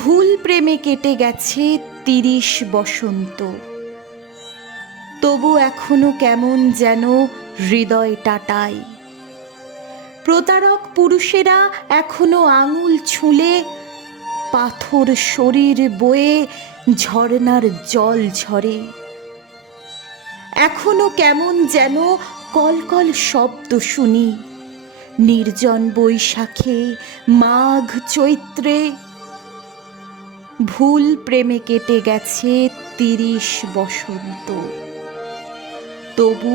ভুল প্রেমে কেটে গেছে ৩০ বসন্ত, তবু এখনো কেমন যেন হৃদয় টাটাই। প্রতারক পুরুষেরা এখনো আঙুল ছুঁলে পাথর শরীর বয়ে ঝর্ণার জল ঝরে। এখনো কেমন যেন কলকল শব্দ শুনি নির্জন বৈশাখে, মাঘ চৈত্রে। ভুল প্রেমে কেটে গেছে ৩০ বসন্ত, তবু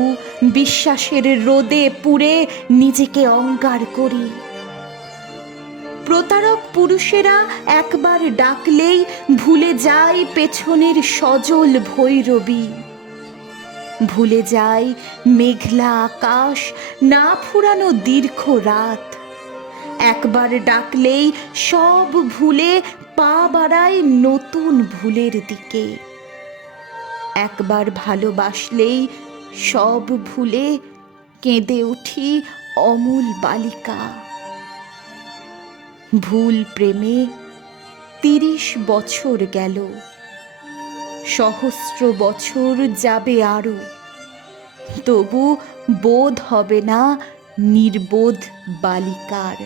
বিশ্বাসের রোদে পুড়ে নিজেকে অঙ্গার করি। প্রতারক পুরুষেরা একবার ডাকলেই ভুলে যায় পেছনের সজল ভৈরবী, ভুলে যায় মেঘলা আকাশ, না ফুরানো দীর্ঘ রাত। একবার ডাকলেই সব ভুলে পা বাড়ায় নতুন ভুলের দিকে। একবার ভালোবাসলেই সব ভুলে কেঁদে উঠি অমূল বালিকা। ভুল প্রেমে ৩০ বছর গেল, সহস্র বছর যাবে আরো, তবু বোধ হবে না নির্বোধ বালিকার।